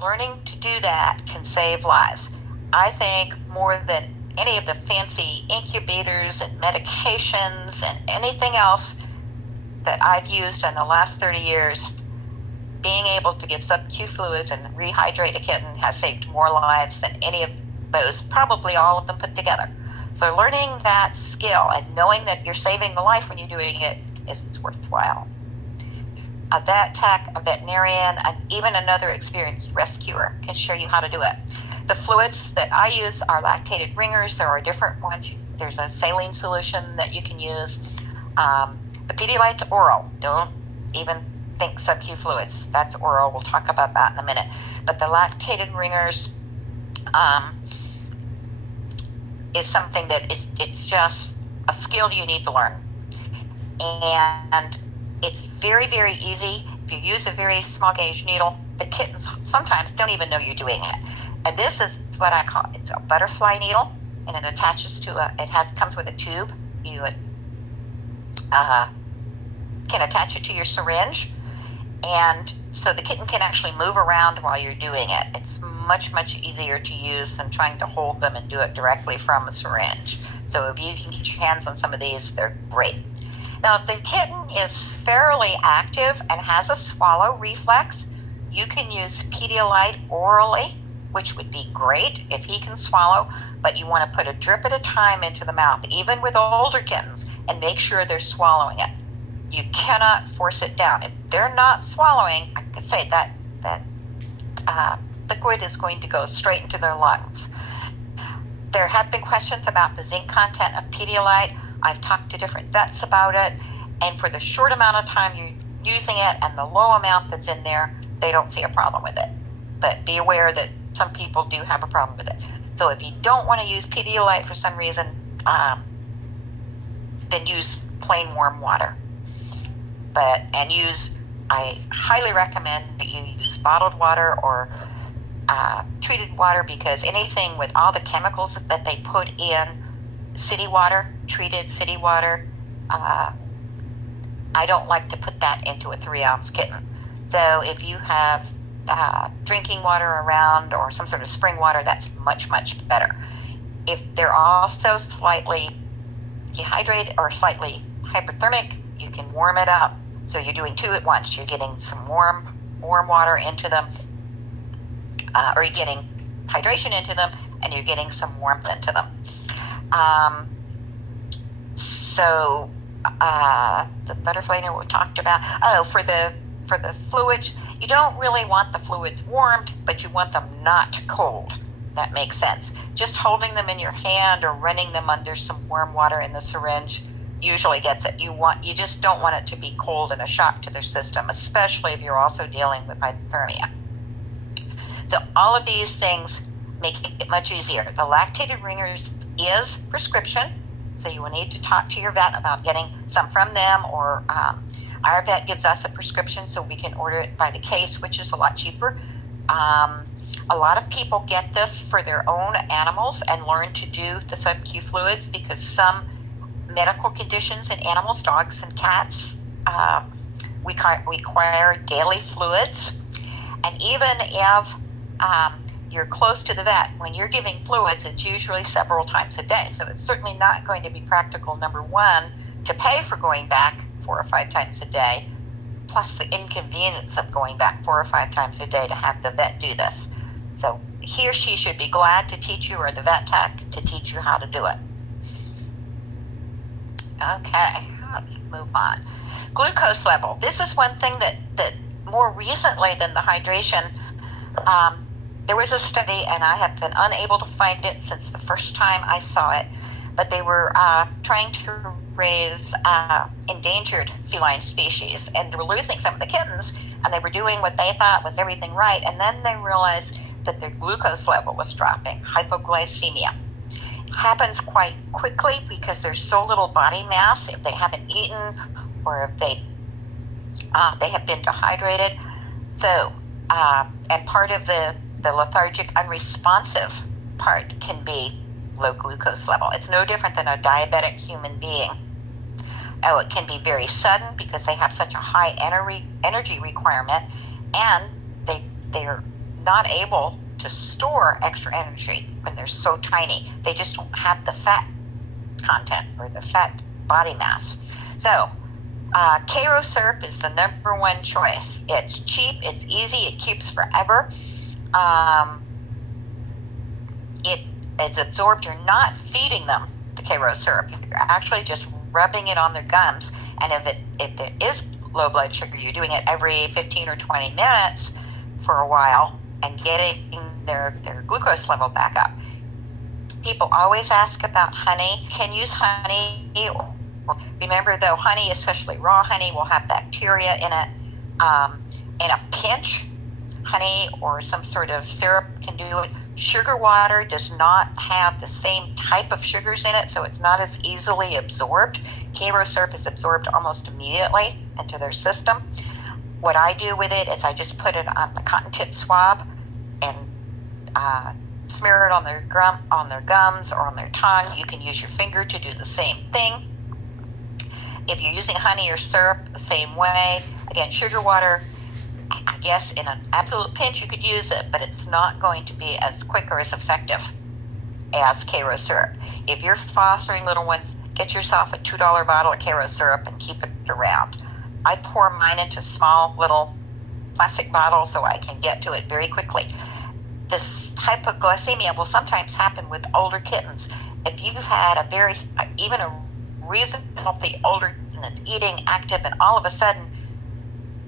learning to do that can save lives. I think more than any of the fancy incubators and medications and anything else that I've used in the last 30 years, being able to give sub-Q fluids and rehydrate a kitten has saved more lives than any of those, probably all of them put together. So learning that skill and knowing that you're saving the life when you're doing it is worthwhile. A vet tech, a veterinarian, and even another experienced rescuer can show you how to do it. The fluids that I use are lactated ringers. There are different ones. There's a saline solution that you can use. The Pedialyte's oral. Don't even think sub-Q fluids. That's oral. We'll talk about that in a minute. But the lactated ringers is something that it's just a skill you need to learn. And it's very, very easy. If you use a very small gauge needle, the kittens sometimes don't even know you're doing it. And this is what I call, it's a butterfly needle, and it attaches to comes with a tube. You can attach it to your syringe, and so the kitten can actually move around while you're doing it. It's much, much easier to use than trying to hold them and do it directly from a syringe. So if you can get your hands on some of these, they're great. Now, if the kitten is fairly active and has a swallow reflex, you can use Pedialyte orally, which would be great if he can swallow, but you want to put a drip at a time into the mouth, even with older kittens, and make sure they're swallowing it. You cannot force it down. If they're not swallowing, I could say that liquid is going to go straight into their lungs. There have been questions about the zinc content of Pedialyte. I've talked to different vets about it, and for the short amount of time you're using it and the low amount that's in there, they don't see a problem with it. But be aware that some people do have a problem with it. So if you don't want to use Pedialyte for some reason, then use plain warm water. I highly recommend that you use bottled water or treated water, because anything with all the chemicals that they put in city water, treated city water, I don't like to put that into a 3-ounce kitten. Though if you have drinking water around or some sort of spring water, that's much, much better. If they're also slightly dehydrated or slightly hypothermic, you can warm it up. So you're doing two at once. You're getting some warm water into them, or you're getting hydration into them, and you're getting some warmth into them. The butterfly we talked about. For the fluids, you don't really want the fluids warmed, but you want them not cold. That makes sense. Just holding them in your hand or running them under some warm water in the syringe usually gets it. You just don't want it to be cold and a shock to their system, especially if you're also dealing with hypothermia. So all of these things make it much easier. The lactated ringers is prescription, so you will need to talk to your vet about getting some from them, or our vet gives us a prescription so we can order it by the case, which is a lot cheaper. A lot of people get this for their own animals and learn to do the sub-Q fluids, because some medical conditions in animals, dogs and cats, require daily fluids. And even if you're close to the vet, when you're giving fluids, it's usually several times a day. So it's certainly not going to be practical, number one, to pay for going back 4 or 5 times a day, plus the inconvenience of going back 4 or 5 times a day to have the vet do this. So he or she should be glad to teach you, or the vet tech to teach you how to do it. Okay, let's move on. Glucose level. This is one thing that more recently than the hydration, there was a study, and I have been unable to find it since the first time I saw it, but they were trying to raise endangered feline species, and they were losing some of the kittens, and they were doing what they thought was everything right, and then they realized that their glucose level was dropping, hypoglycemia. Happens quite quickly because there's so little body mass if they haven't eaten, or if they have been dehydrated. So, and part of the lethargic, unresponsive part can be low glucose level. It's no different than a diabetic human being. It can be very sudden because they have such a high energy requirement, and not able to store extra energy when they're so tiny. They just don't have the fat content or the fat body mass. So Karo syrup is the number one choice. It's cheap, it's easy, it keeps forever. It's absorbed. You're not feeding them the Karo syrup. You're actually just rubbing it on their gums. And if it is low blood sugar, you're doing it every 15 or 20 minutes for a while and getting their glucose level back up. People always ask about honey. Can use honey. Remember, though, honey, especially raw honey, will have bacteria in it. In a pinch, honey or some sort of syrup can do it. Sugar water does not have the same type of sugars in it, so it's not as easily absorbed. Karo syrup is absorbed almost immediately into their system. What I do with it is I just put it on a cotton tip swab and smear it on their gums or on their tongue. You can use your finger to do the same thing. If you're using honey or syrup, the same way. Again, sugar water, I guess in an absolute pinch you could use it, but it's not going to be as quick or as effective as Karo syrup. If you're fostering little ones, get yourself a $2 bottle of Karo syrup and keep it around. I pour mine into small little plastic bottles so I can get to it very quickly. This hypoglycemia will sometimes happen with older kittens. If you've had even a reasonably healthy older kitten that's eating, active, and all of a sudden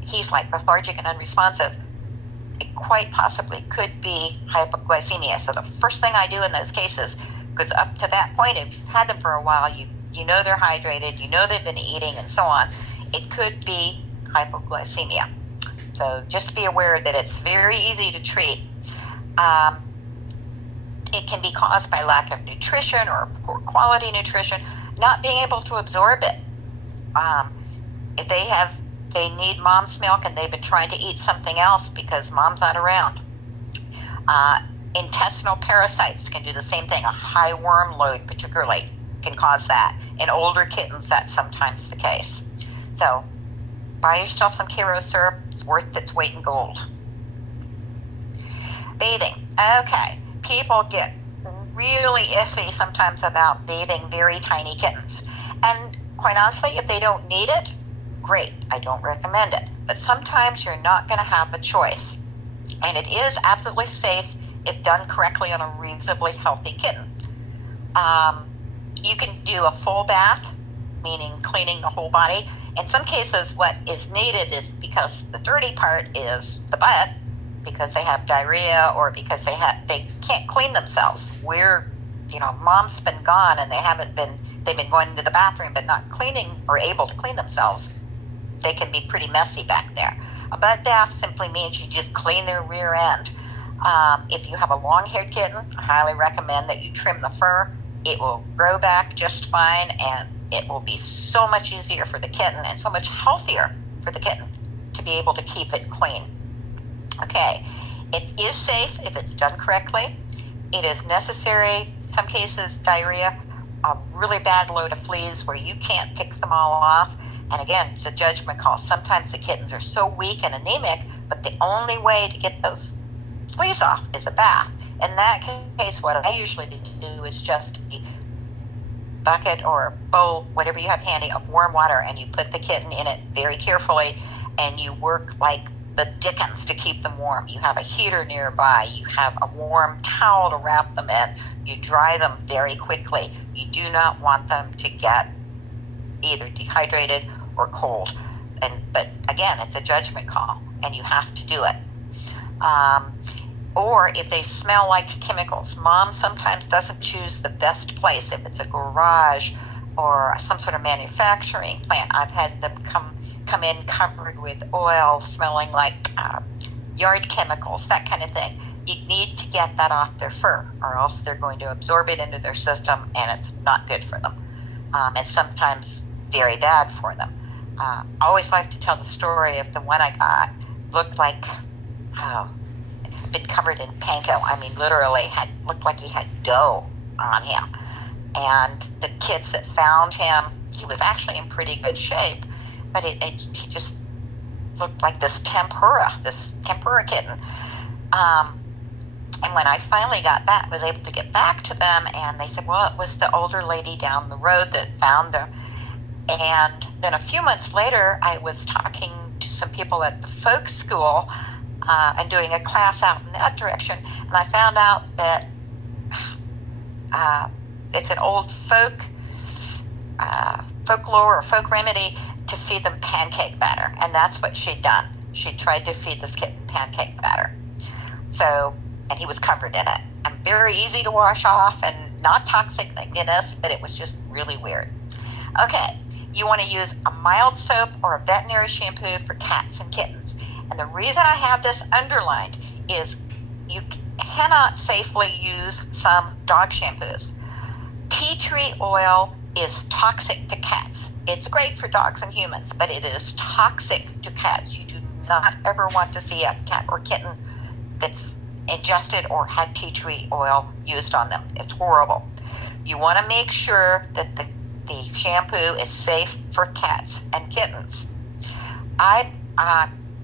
he's like lethargic and unresponsive, it quite possibly could be hypoglycemia. So the first thing I do in those cases, because up to that point, if you've had them for a while, you know they're hydrated, you know they've been eating, and so on. It could be hypoglycemia. So just be aware that it's very easy to treat. It can be caused by lack of nutrition or poor quality nutrition, not being able to absorb it. If they need mom's milk and they've been trying to eat something else because mom's not around. Intestinal parasites can do the same thing. A high worm load particularly can cause that. In older kittens, that's sometimes the case. So buy yourself some Karo syrup. It's worth its weight in gold. Bathing. Okay. People get really iffy sometimes about bathing very tiny kittens. And quite honestly, if they don't need it, great. I don't recommend it. But sometimes you're not going to have a choice. And it is absolutely safe if done correctly on a reasonably healthy kitten. You can do a full bath, meaning cleaning the whole body. In some cases, what is needed is because the dirty part is the butt, because they have diarrhea or because they can't clean themselves. Mom's been gone and they've been going to the bathroom but not cleaning or able to clean themselves. They can be pretty messy back there. A butt bath simply means you just clean their rear end. If you have a long-haired kitten, I highly recommend that you trim the fur. It will grow back just fine, and it will be so much easier for the kitten and so much healthier for the kitten to be able to keep it clean. Okay, it is safe if it's done correctly. It is necessary, some cases, diarrhea, a really bad load of fleas where you can't pick them all off. And again, it's a judgment call. Sometimes the kittens are so weak and anemic, but the only way to get those fleas off is a bath. In that case, what I usually do is just a bucket or a bowl, whatever you have handy, of warm water, and you put the kitten in it very carefully, and you work like the dickens to keep them warm. You have a heater nearby. You have a warm towel to wrap them in. You dry them very quickly. You do not want them to get either dehydrated or cold. But again, it's a judgment call, and you have to do it. Or if they smell like chemicals, mom sometimes doesn't choose the best place. If it's a garage or some sort of manufacturing plant, I've had them come in covered with oil, smelling like yard chemicals, that kind of thing. You need to get that off their fur, or else they're going to absorb it into their system, and it's not good for them. And sometimes very bad for them. I always like to tell the story of the one I got. Looked like, been covered in panko. I mean, literally looked like he had dough on him. And the kids that found him, he was actually in pretty good shape, but he just looked like this tempura kitten. Um, and when I finally got back, was able to get back to them, and they said, well, it was the older lady down the road that found them. And then a few months later, I was talking to some people at the folk school and doing a class out in that direction, and I found out that it's an old folklore or folk remedy to feed them pancake batter, and that's what she'd done. She tried to feed this kitten pancake batter. So, and he was covered in it. And very easy to wash off and not toxic, thank goodness, but it was just really weird. Okay, you want to use a mild soap or a veterinary shampoo for cats and kittens. And the reason I have this underlined is you cannot safely use some dog shampoos. Tea tree oil is toxic to cats. It's great for dogs and humans, but it is toxic to cats. You do not ever want to see a cat or kitten that's ingested or had tea tree oil used on them. It's horrible. You want to make sure that the shampoo is safe for cats and kittens.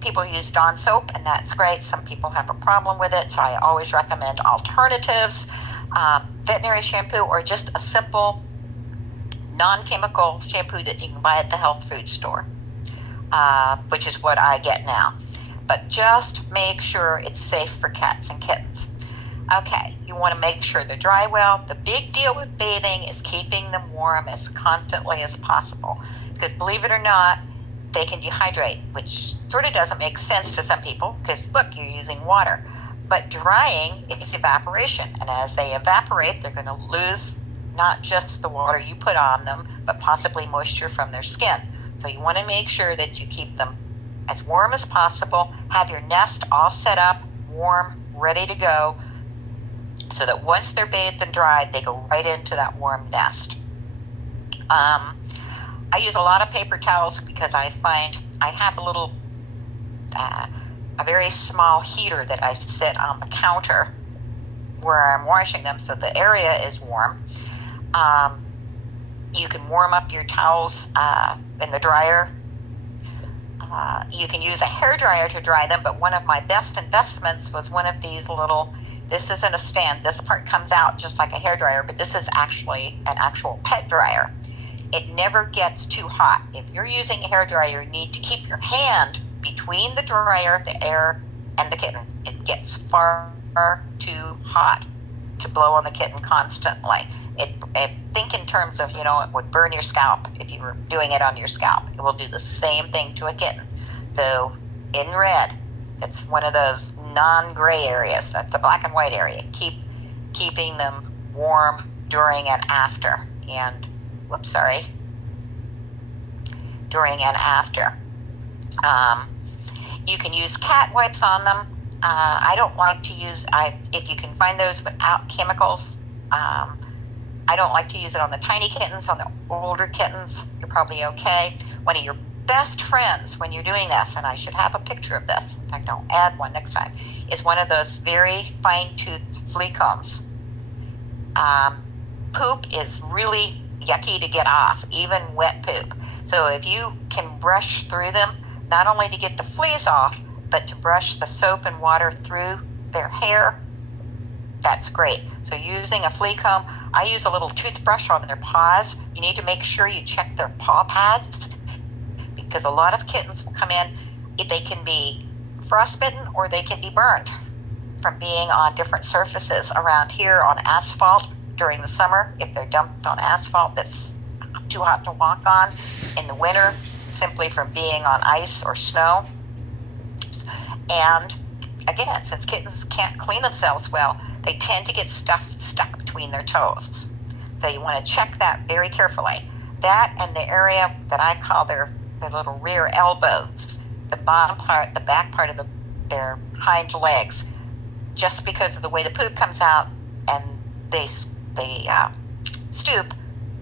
People use Dawn soap, and that's great. Some people have a problem with it, so I always recommend alternatives, veterinary shampoo, or just a simple non-chemical shampoo that you can buy at the health food store, which is what I get now. But just make sure it's safe for cats and kittens. Okay, you want to make sure they're dry well. The big deal with bathing is keeping them warm as constantly as possible, because believe it or not, they can dehydrate, which sort of doesn't make sense to some people, because look, you're using water. But drying is evaporation, and as they evaporate, they're going to lose not just the water you put on them, but possibly moisture from their skin. So you want to make sure that you keep them as warm as possible. Have your nest all set up, warm, ready to go, so that once they're bathed and dried, they go right into that warm nest. I use a lot of paper towels because I find I have a very small heater that I sit on the counter where I'm washing them, so the area is warm. You can warm up your towels in the dryer. You can use a hair dryer to dry them, but one of my best investments was one of these little, this isn't a stand, this part comes out just like a hair dryer, but this is actually an actual pet dryer. It never gets too hot. If you're using a hair dryer, you need to keep your hand between the dryer, the air, and the kitten. It gets far too hot to blow on the kitten constantly. Think in terms of, it would burn your scalp if you were doing it on your scalp. It will do the same thing to a kitten. So in red, it's one of those non-gray areas. That's a black and white area. Keeping them warm during and after. During and after. You can use cat wipes on them. I don't like to use, if you can find those without chemicals, I don't like to use it on the tiny kittens. On the older kittens, you're probably okay. One of your best friends when you're doing this, and I should have a picture of this, in fact I'll add one next time, is one of those very fine-toothed flea combs. Poop is really yucky to get off, even wet poop. So if you can brush through them, not only to get the fleas off, but to brush the soap and water through their hair, that's great. So using a flea comb, I use a little toothbrush on their paws. You need to make sure you check their paw pads, because a lot of kittens will come in, they can be frostbitten or they can be burned from being on different surfaces around here on asphalt during the summer. If they're dumped on asphalt that's too hot to walk on, in the winter simply from being on ice or snow. And again, since kittens can't clean themselves well, they tend to get stuff stuck between their toes. So you want to check that very carefully. That and the area that I call their little rear elbows, the bottom part, the back part of their hind legs, just because of the way the poop comes out and they stoop,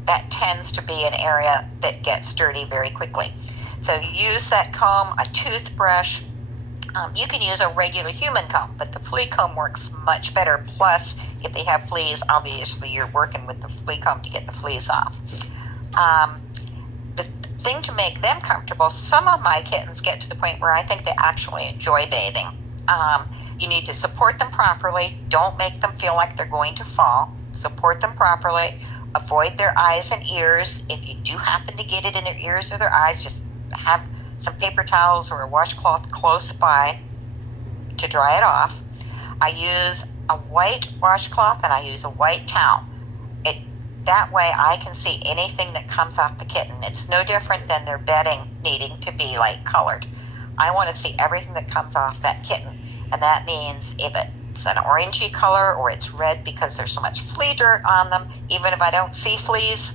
that tends to be an area that gets dirty very quickly. So use that comb, a toothbrush. You can use a regular human comb, but the flea comb works much better. Plus, if they have fleas, obviously you're working with the flea comb to get the fleas off. The thing to make them comfortable, some of my kittens get to the point where I think they actually enjoy bathing. You need to support them properly. Don't make them feel like they're going to fall. Support them properly. Avoid their eyes and ears. If you do happen to get it in their ears or their eyes, just have some paper towels or a washcloth close by to dry it off. I use a white washcloth and I use a white towel. That way I can see anything that comes off the kitten. It's no different than their bedding needing to be like colored. I want to see everything that comes off that kitten. And that means if it's an orangey color or it's red because there's so much flea dirt on them, even if I don't see fleas,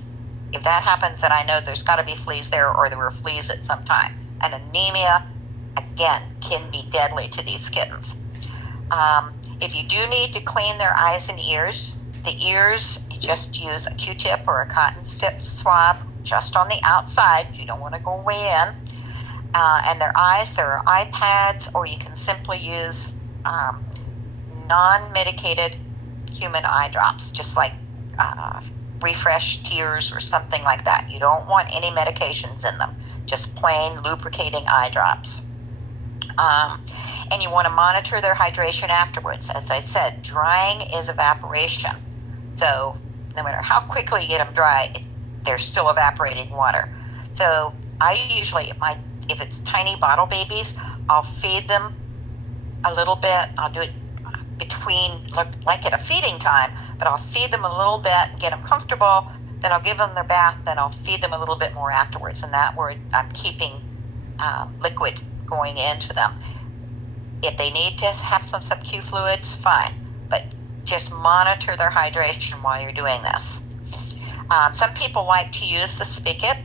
if that happens, then I know there's got to be fleas there or there were fleas at some time. And anemia, again, can be deadly to these kittens. If you do need to clean their eyes and ears, the ears, you just use a Q-tip or a cotton swab just on the outside. You don't want to go way in. And their eyes, there are eye pads, or you can simply use non-medicated human eye drops, just like Refresh Tears or something like that. You don't want any medications in them, just plain lubricating eye drops. And you want to monitor their hydration afterwards. As I said, drying is evaporation. So no matter how quickly you get them dry, they're still evaporating water. So I usually, if it's tiny bottle babies, I'll feed them a little bit. I'll do it between, like at a feeding time, but I'll feed them a little bit and get them comfortable. Then I'll give them their bath. Then I'll feed them a little bit more afterwards. And that way I'm keeping liquid going into them. If they need to have some sub-Q fluids, fine. But just monitor their hydration while you're doing this. Some people like to use the spigot.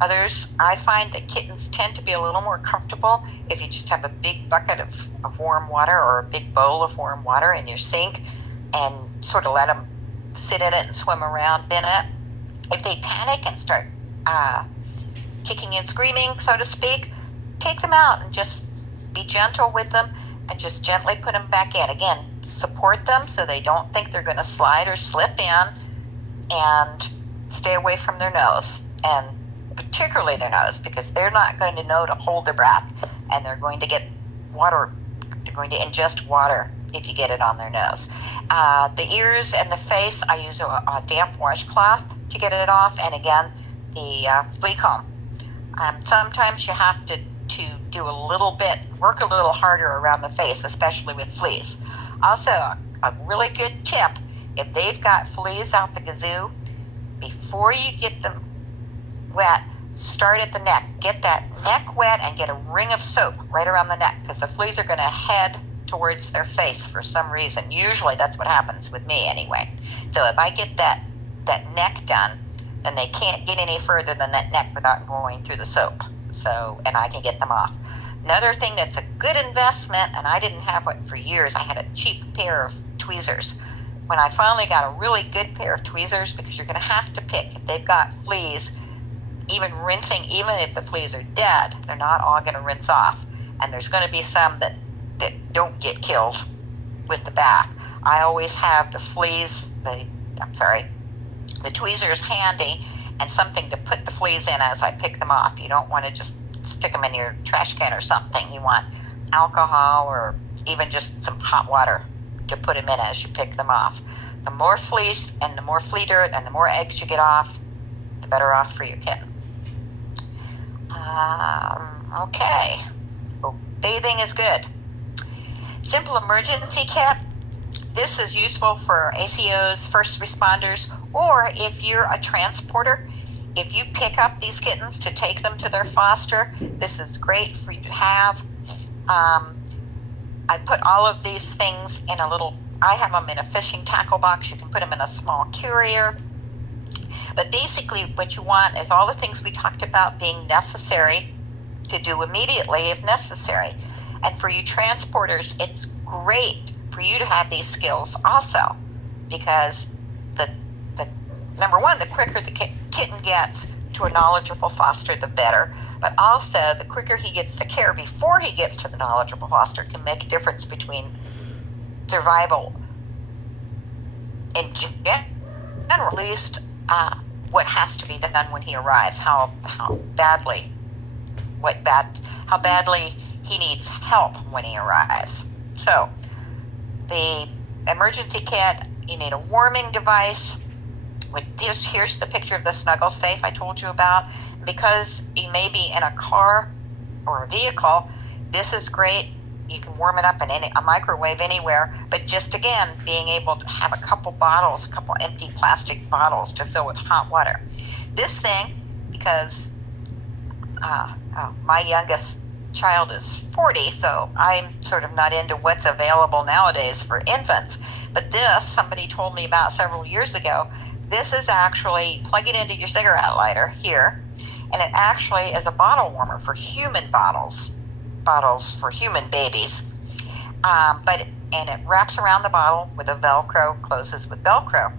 Others, I find that kittens tend to be a little more comfortable if you just have a big bucket of warm water or a big bowl of warm water in your sink and sort of let them sit in it and swim around in it. If they panic and start kicking and screaming, so to speak, take them out and just be gentle with them and just gently put them back in. Again, support them so they don't think they're going to slide or slip in, and stay away from their nose, and particularly their nose, because they're not going to know to hold their breath, and they're going to get water. They're going to ingest water if you get it on their nose. The ears and the face, I use a damp washcloth to get it off, and again, the flea comb. Sometimes you have to do a little bit, work a little harder around the face, especially with fleas. Also, a really good tip, if they've got fleas out the gazoo, before you get them wet, start at the neck. Get that neck wet and get a ring of soap right around the neck, because the fleas are going to head towards their face for some reason. Usually that's what happens with me anyway. So if I get that neck done, then they can't get any further than that neck without going through the soap. So, and I can get them off. Another thing that's a good investment, and I didn't have it for years, I had a cheap pair of tweezers. When I finally got a really good pair of tweezers, because you're going to have to pick, if they've got fleas, even rinsing, even if the fleas are dead, they're not all going to rinse off. And there's going to be some that don't get killed with the bath. I always have the tweezers handy and something to put the fleas in as I pick them off. You don't want to just stick them in your trash can or something. You want alcohol or even just some hot water to put them in as you pick them off. The more fleas and the more flea dirt and the more eggs you get off, the better off for your kitten. Okay. Well, bathing is good. Simple emergency kit. This is useful for ACOs, first responders, or if you're a transporter. If you pick up these kittens to take them to their foster, this is great for you to have. I put all of these things in I have them in a fishing tackle box. You can put them in a small carrier. But basically what you want is all the things we talked about being necessary to do immediately if necessary. And for you transporters, it's great for you to have these skills also, because the number one, the quicker the kitten gets to a knowledgeable foster, the better. But also, the quicker he gets the care before he gets to the knowledgeable foster can make a difference between survival in general, at least what has to be done when he arrives, how badly he needs help when he arrives. So the emergency kit, you need a warming device. Here's the picture of the snuggle safe I told you about. Because you may be in a car or a vehicle, this is great. You can warm it up in a microwave anywhere, but just again, being able to have a couple empty plastic bottles to fill with hot water. This thing, because my youngest child is 40, so I'm sort of not into what's available nowadays for infants. But this, somebody told me about several years ago, this is actually, plug it into your cigarette lighter here, and it actually is a bottle warmer for human bottles for human babies. And it wraps around the bottle with a Velcro, closes with Velcro.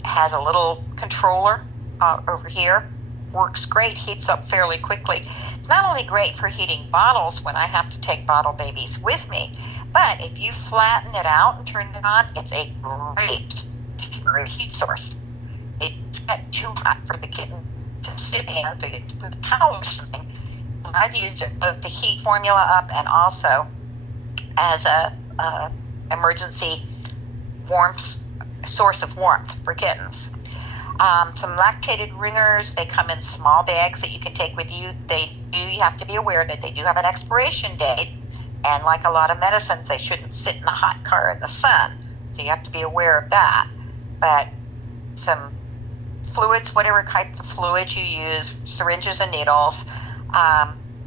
It has a little controller over here. Works great, heats up fairly quickly. It's not only great for heating bottles when I have to take bottle babies with me, but if you flatten it out and turn it on, it's a great heat source. It's not too hot for the kitten to sit in, so you have to put a towel or something. And I've used it both to heat formula up and also as a emergency source of warmth for kittens. Some lactated ringers, they come in small bags that you can take with you. You have to be aware that they do have an expiration date, and like a lot of medicines, they shouldn't sit in a hot car in the sun, so you have to be aware of that. But some fluids, whatever type of fluids you use, syringes and needles,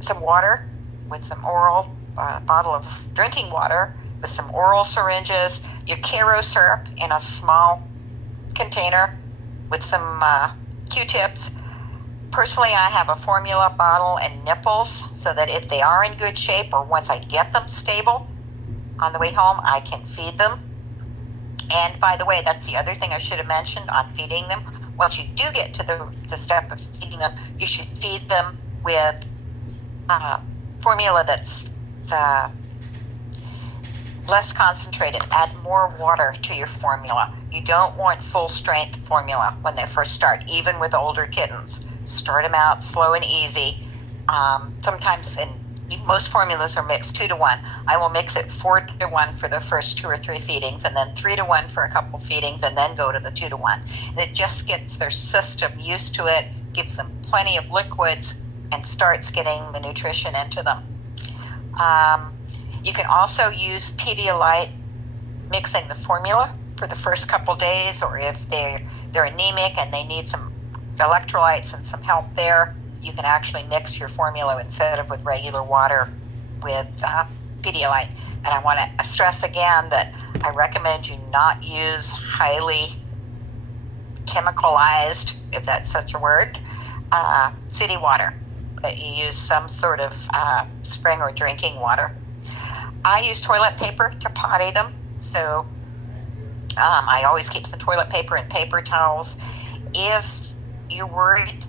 some water with some oral, bottle of drinking water with some oral syringes, your Karo syrup in a small container with some Q-tips. Personally, I have a formula bottle and nipples so that if they are in good shape or once I get them stable on the way home, I can feed them. And by the way, that's the other thing I should have mentioned on feeding them. Once you do get to the step of feeding them, you should feed them with formula that's less concentrated. Add more water to your formula. You don't want full strength formula when they first start, even with older kittens. Start them out slow and easy. Sometimes, and most formulas are mixed 2-to-1. I will mix it 4-to-1 for the first 2 or 3 feedings, and then 3-to-1 for a couple feedings, and then go to the 2-to-1. And it just gets their system used to it, gives them plenty of liquids, and starts getting the nutrition into them. You can also use Pedialyte, mixing the formula for the first couple days, or if they're anemic and they need some electrolytes and some help there, you can actually mix your formula instead of with regular water with Pedialyte. And I want to stress again that I recommend you not use highly chemicalized, if that's such a word, city water, that you use some sort of spring or drinking water. I use toilet paper to potty them, so I always keep some toilet paper and paper towels. If you're worried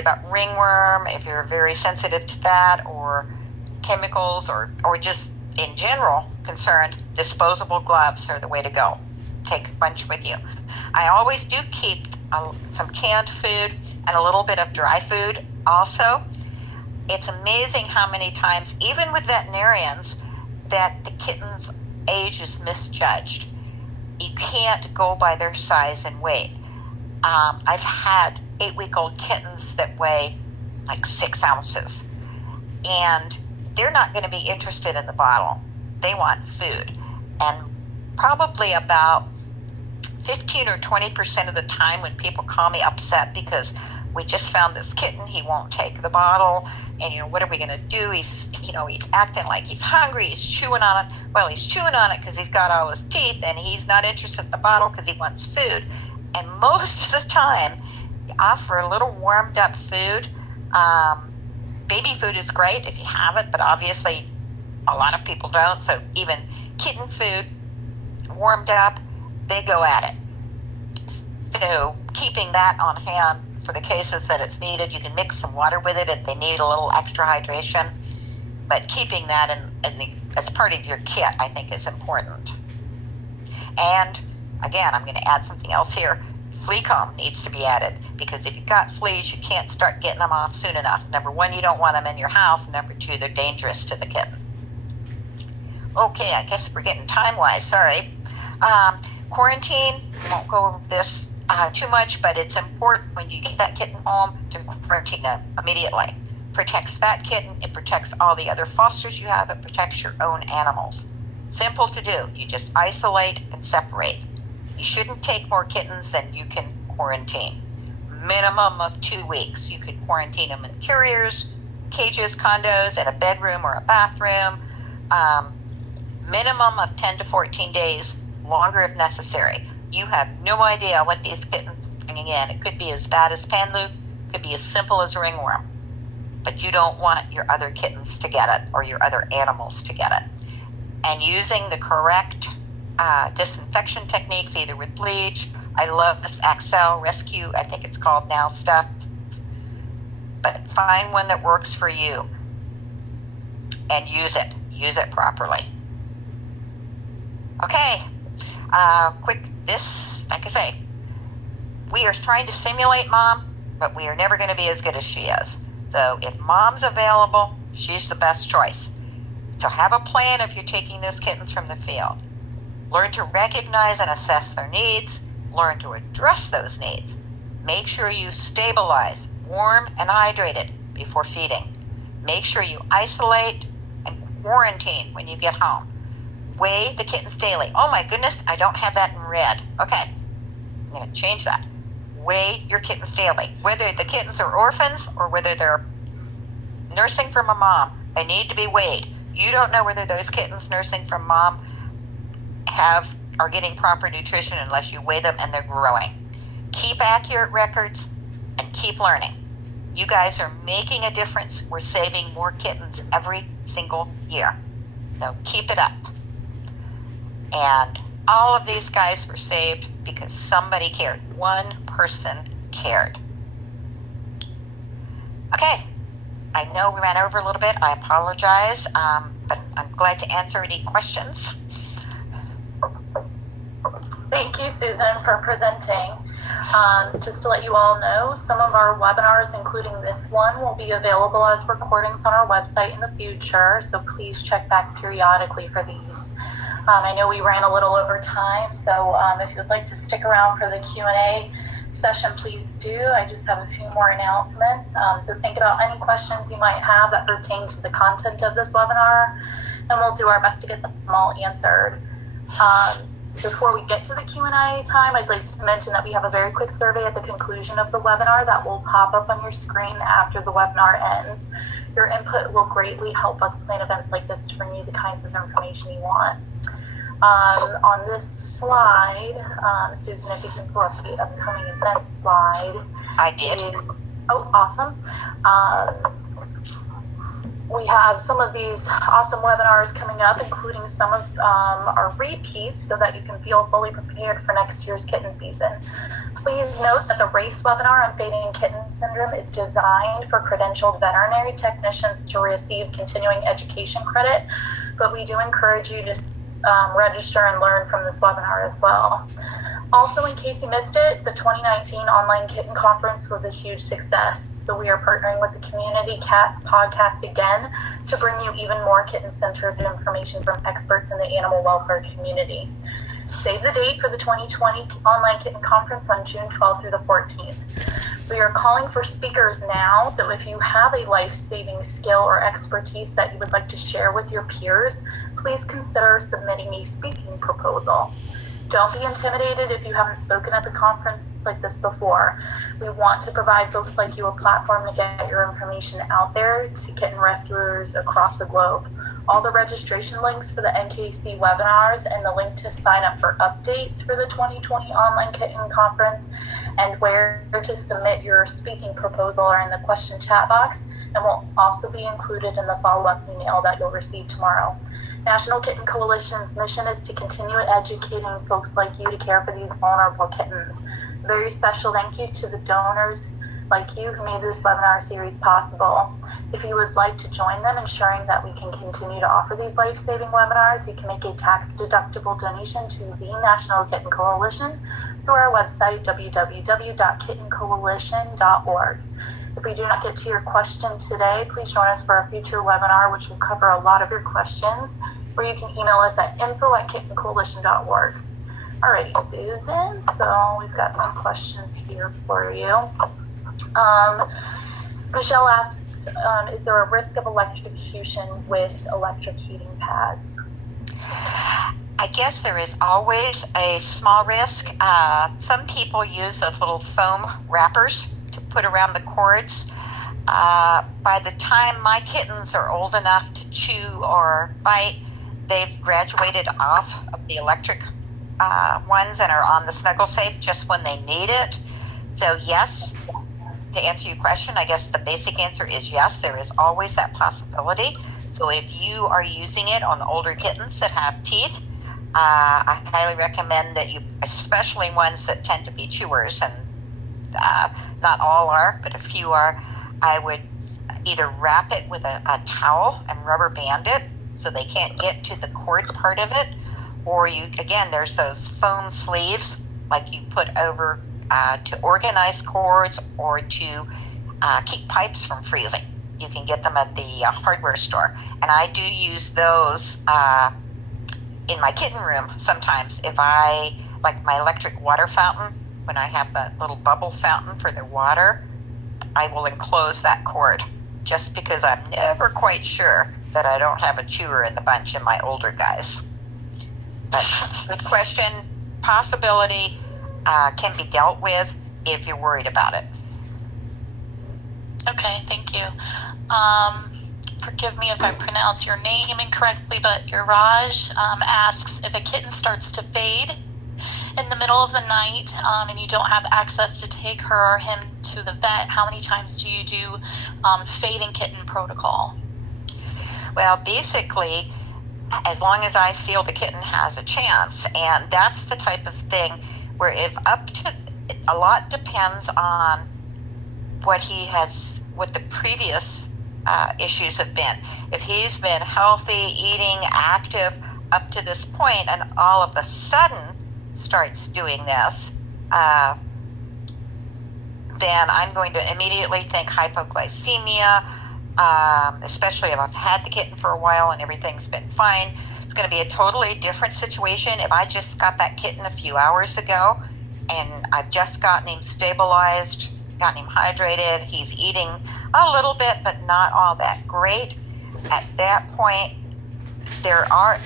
about ringworm, if you're very sensitive to that, or chemicals, or just in general concerned, disposable gloves are the way to go. Take a bunch with you. I always do keep some canned food and a little bit of dry food also. It's amazing how many times, even with veterinarians, that the kitten's age is misjudged. You can't go by their size and weight. I've had 8-week-old kittens that weigh like 6 ounces, and they're not going to be interested in the bottle. They want food. And probably about 15 or 20% of the time when people call me upset because we just found this kitten, he won't take the bottle, and what are we going to do? He's acting like he's hungry, he's chewing on it. Well, he's chewing on it because he's got all his teeth, and he's not interested in the bottle because he wants food. And most of the time, you offer a little warmed up food. Baby food is great if you have it, but obviously a lot of people don't. So even kitten food, warmed up, they go at it. So keeping that on hand for the cases that it's needed. You can mix some water with it if they need a little extra hydration. But keeping that as part of your kit, I think, is important. And again, I'm going to add something else here. Flea comb needs to be added, because if you've got fleas, you can't start getting them off soon enough. Number one, you don't want them in your house. Number two, they're dangerous to the kitten. Okay, I guess we're getting time-wise, sorry. Quarantine, won't go over this too much, but it's important when you get that kitten home to quarantine it immediately. Protects that kitten, it protects all the other fosters you have, it protects your own animals. Simple to do, you just isolate and separate. You shouldn't take more kittens than you can quarantine. Minimum of 2 weeks. You could quarantine them in carriers, cages, condos, in a bedroom or a bathroom. Minimum of 10 to 14 days, longer if necessary. You have no idea what these kittens are bringing in. It could be as bad as panleuk, could be as simple as ringworm. But you don't want your other kittens to get it or your other animals to get it. And using the correct disinfection techniques, either with bleach, I love this Axel Rescue, I think it's called now, stuff. But find one that works for you and use it properly. Okay, like I say, we are trying to simulate mom, but we are never going to be as good as she is. So if mom's available, she's the best choice. So have a plan if you're taking those kittens from the field. Learn to recognize and assess their needs. Learn to address those needs. Make sure you stabilize, warm and hydrated before feeding. Make sure you isolate and quarantine when you get home. Weigh the kittens daily. Oh my goodness, I don't have that in red. Okay, I'm going to change that. Weigh your kittens daily. Whether the kittens are orphans or whether they're nursing from a mom, they need to be weighed. You don't know whether those kittens nursing from mom are getting proper nutrition unless you weigh them and they're growing. Keep accurate records and keep learning. You guys are making a difference. We're saving more kittens every single year. So keep it up. And all of these guys were saved because somebody cared. One person cared. Okay, I know we ran over a little bit. I apologize, but I'm glad to answer any questions. Thank you, Susan, for presenting. Just to let you all know, some of our webinars, including this one, will be available as recordings on our website in the future, so please check back periodically for these. I know we ran a little over time, so if you'd like to stick around for the Q&A session, please do. I just have a few more announcements. So think about any questions you might have that pertain to the content of this webinar, and we'll do our best to get them all answered. Before we get to the Q&A time, I'd like to mention that we have a very quick survey at the conclusion of the webinar that will pop up on your screen after the webinar ends. Your input will greatly help us plan events like this to bring you the kinds of information you want. On this slide, Susan, if you can pull up the upcoming events slide. I did. Oh, awesome. We have some of these awesome webinars coming up, including some of our repeats, so that you can feel fully prepared for next year's kitten season. Please note that the RACE webinar on fading kitten syndrome is designed for credentialed veterinary technicians to receive continuing education credit, but we do encourage you to register and learn from this webinar as well. Also, in case you missed it, the 2019 Online Kitten Conference was a huge success, so we are partnering with the Community Cats podcast again to bring you even more kitten-centered information from experts in the animal welfare community. Save the date for the 2020 Online Kitten Conference on June 12th through the 14th. We are calling for speakers now, so if you have a life-saving skill or expertise that you would like to share with your peers, please consider submitting a speaking proposal. Don't be intimidated if you haven't spoken at the conference like this before. We want to provide folks like you a platform to get your information out there to kitten rescuers across the globe. All the registration links for the NKC webinars and the link to sign up for updates for the 2020 Online Kitten Conference and where to submit your speaking proposal are in the question chat box and will also be included in the follow-up email that you'll receive tomorrow. National Kitten Coalition's mission is to continue educating folks like you to care for these vulnerable kittens. A very special thank you to the donors like you who made this webinar series possible. If you would like to join them, ensuring that we can continue to offer these life-saving webinars, you can make a tax-deductible donation to the National Kitten Coalition through our website, www.kittencoalition.org. If we do not get to your question today, please join us for a future webinar, which will cover a lot of your questions. or you can email us at info@kittencoalition.org. Alrighty, Susan, so we've got some questions here for you. Michelle asks, is there a risk of electrocution with electric heating pads? I guess there is always a small risk. Some people use those little foam wrappers to put around the cords. By the time my kittens are old enough to chew or bite, they've graduated off of the electric ones and are on the Snuggle Safe just when they need it. So yes, to answer your question, I guess the basic answer is yes, there is always that possibility. So if you are using it on older kittens that have teeth, I highly recommend that you, especially ones that tend to be chewers, and not all are, but a few are, I would either wrap it with a towel and rubber band it so they can't get to the cord part of it, or you, again, there's those foam sleeves like you put over to organize cords or to keep pipes from freezing. You can get them at the hardware store, and I do use those in my kitten room sometimes. If I, like my electric water fountain, when I have that little bubble fountain for their water, I will enclose that cord just because I'm never quite sure that I don't have a chewer in the bunch in my older guys. But good question. Possibility can be dealt with if you're worried about it. Okay, thank you. Forgive me if I pronounce your name incorrectly, but Raj asks, if a kitten starts to fade in the middle of the night and you don't have access to take her or him to the vet, how many times do you do fading kitten protocol? Well, basically, as long as I feel the kitten has a chance, and that's the type of thing where if up to, a lot depends on what the previous issues have been. If he's been healthy, eating, active up to this point, and all of a sudden starts doing this, then I'm going to immediately think hypoglycemia, especially if I've had the kitten for a while and everything's been fine. It's going to be a totally different situation if I just got that kitten a few hours ago and I've just gotten him stabilized, gotten him hydrated, he's eating a little bit but not all that great. At that point, there are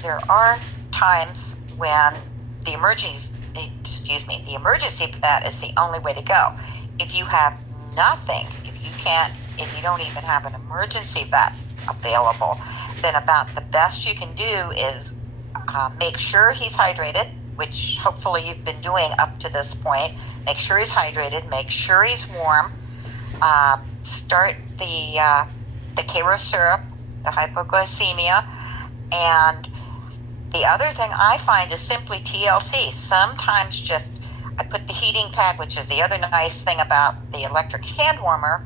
times when the emergency vet is the only way to go. If you have nothing, if you don't even have an emergency vet available, then about the best you can do is make sure he's hydrated, which hopefully you've been doing up to this point. Make sure he's hydrated, make sure he's warm, start the Karo syrup, the hypoglycemia, and the other thing I find is simply TLC. Sometimes just I put the heating pad, which is the other nice thing about the electric hand warmer,